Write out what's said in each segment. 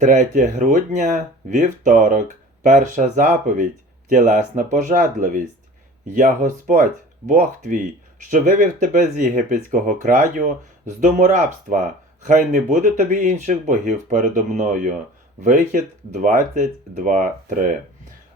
3 грудня, вівторок, перша заповідь, тілесна пожадливість. Я Господь, Бог твій, що вивів тебе з єгипетського краю, з дому рабства. Хай не буде тобі інших богів передо мною. Вихід 22.3.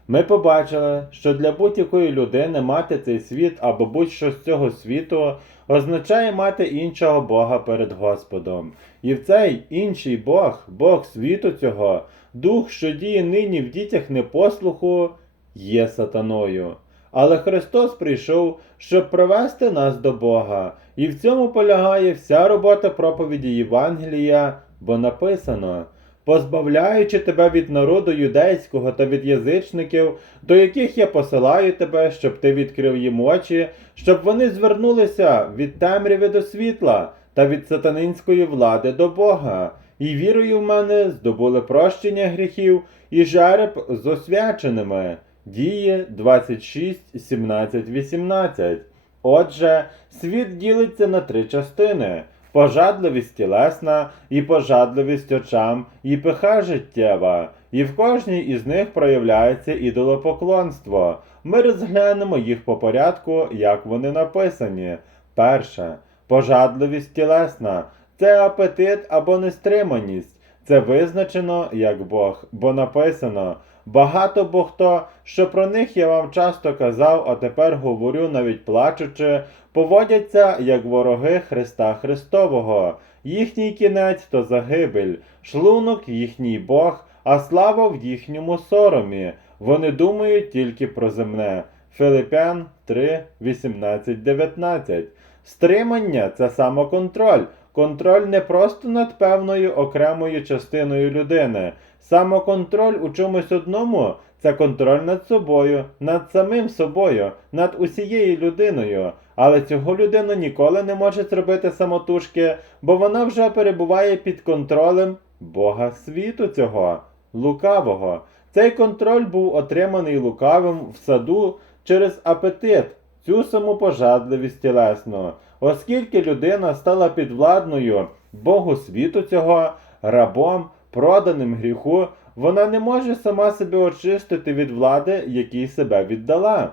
Ми побачили, що для будь-якої людини мати цей світ або будь-що з цього світу означає мати іншого Бога перед Господом. І в цей інший Бог, Бог світу цього, дух, що діє нині в дітях непослуху, є сатаною. Але Христос прийшов, щоб привести нас до Бога, і в цьому полягає вся робота проповіді Євангелія, бо написано позбавляючи тебе від народу юдейського та від язичників, до яких я посилаю тебе, щоб ти відкрив їм очі, щоб вони звернулися від темряви до світла та від сатанинської влади до Бога, і вірою в мене здобули прощення гріхів і жереб з освяченими. Дії 26, 17, 18. Отже, світ ділиться на три частини пожадливість тілесна, і пожадливість очам, і пиха життєва, і в кожній із них проявляється ідолопоклонство. Ми розглянемо їх по порядку, як вони написані. Перше. Пожадливість тілесна це апетит або нестриманість. Це визначено як Бог, бо написано багато бо хто, що про них я вам часто казав, а тепер говорю, навіть плачучи, поводяться як вороги Христа Христового. Їхній кінець то загибель, шлунок їхній Бог, а слава в їхньому соромі. Вони думають тільки про земне. Филипян 3, 18, 19. Стримання це самоконтроль. Контроль не просто над певною окремою частиною людини. Самоконтроль у чомусь одному це контроль над собою, над самим собою, над усією людиною. Але цього людина ніколи не може зробити самотужки, бо вона вже перебуває під контролем Бога світу цього, лукавого. Цей контроль був отриманий лукавим в саду через апетит, цю саму пожадливість тілесну. Оскільки людина стала підвладною Богу світу цього, рабом, проданим гріху, вона не може сама себе очистити від влади, якій себе віддала.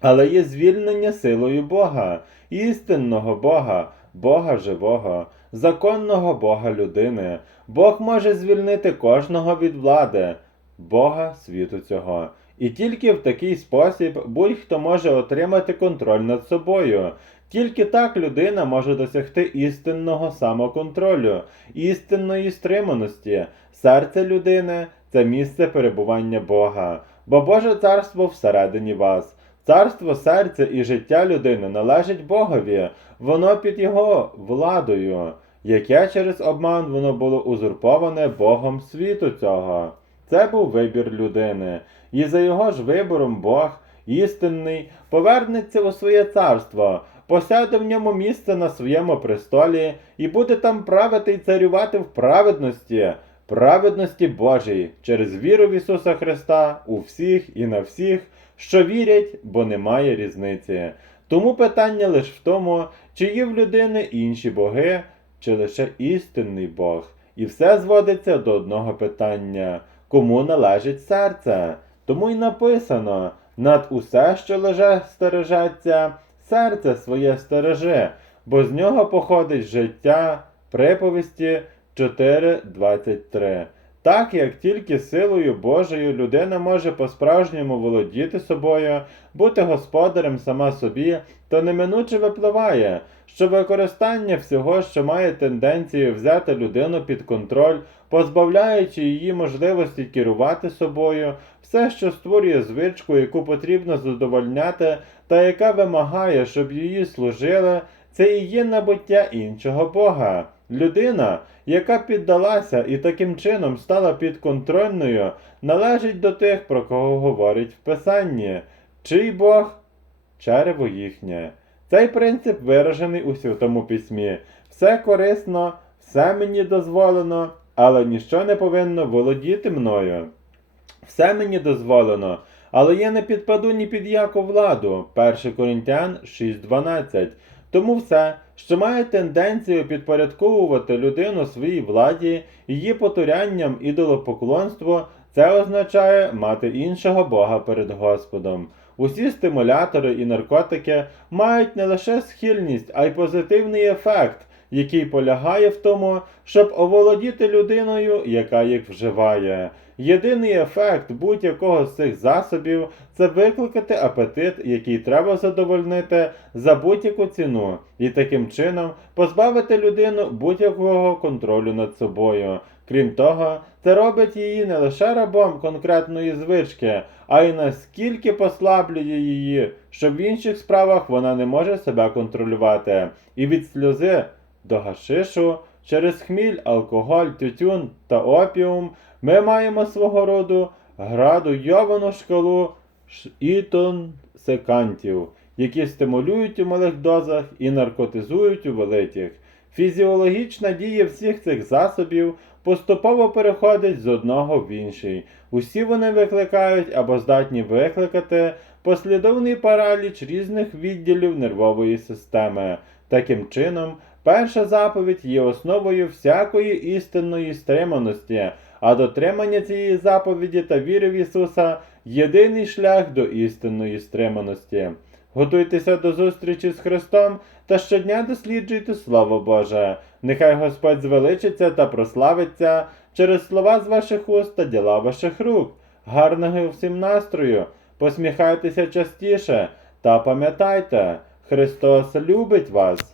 Але є звільнення силою Бога, істинного Бога, Бога живого, законного Бога людини. Бог може звільнити кожного від влади, Бога світу цього. І тільки в такий спосіб будь-хто може отримати контроль над собою. Тільки так людина може досягти істинного самоконтролю, істинної стриманості. Серце людини це місце перебування Бога, бо Боже царство всередині вас. Царство серця і життя людини належить Богові, воно під його владою, яке через обман воно було узурповане Богом світу цього. Це був вибір людини, і за його ж вибором Бог, істинний, повернеться у своє царство, посяде в ньому місце на своєму престолі і буде там правити і царювати в праведності, праведності Божій через віру в Ісуса Христа у всіх і на всіх, що вірять, бо немає різниці. Тому питання лише в тому, чи є в людини інші боги, чи лише істинний Бог. І все зводиться до одного питання кому належить серце. Тому й написано над усе, що леже стережеться, серце своє стереже, бо з нього походить життя приповісті 4.23. Так як тільки силою Божою людина може по-справжньому володіти собою, бути господарем сама собі, то неминуче випливає, що використання всього, що має тенденцію взяти людину під контроль, позбавляючи її можливості керувати собою, все, що створює звичку, яку потрібно задовольняти, та яка вимагає, щоб її служили, це і є набуття іншого Бога. Людина, яка піддалася і таким чином стала підконтрольною, належить до тих, про кого говорить в Писанні. Чий Бог? Черево їхнє. Цей принцип виражений у Святому Письмі. Все корисно, все мені дозволено, але ніщо не повинно володіти мною. Все мені дозволено, але я не підпаду ні під яку владу. 1 Коринтян 6.12. Тому все, що має тенденцію підпорядковувати людину своїй владі, її потурянням ідолопоклонство, це означає мати іншого Бога перед Господом. Усі стимулятори і наркотики мають не лише схильність, а й позитивний ефект, який полягає в тому, щоб оволодіти людиною, яка їх вживає. Єдиний ефект будь-якого з цих засобів це викликати апетит, який треба задовольнити за будь-яку ціну, і таким чином позбавити людину будь-якого контролю над собою. Крім того, це робить її не лише рабом конкретної звички, а й наскільки послаблює її, що в інших справах вона не може себе контролювати. І від сльози до гашишу через хміль, алкоголь, тютюн та опіум ми маємо свого роду градуйовану шкалу ш- ітон секантів, які стимулюють у малих дозах і наркотизують у великих. Фізіологічна дія всіх цих засобів поступово переходить з одного в інший. Усі вони викликають або здатні викликати послідовний параліч різних відділів нервової системи. Таким чином, перша заповідь є основою всякої істинної стриманості, а дотримання цієї заповіді та віри в Ісуса єдиний шлях до істинної стриманості. Готуйтеся до зустрічі з Христом та щодня досліджуйте Слово Боже. Нехай Господь звеличиться та прославиться через слова з ваших уст та діла ваших рук. Гарного всім настрою, посміхайтеся частіше та пам'ятайте, Христос любить вас.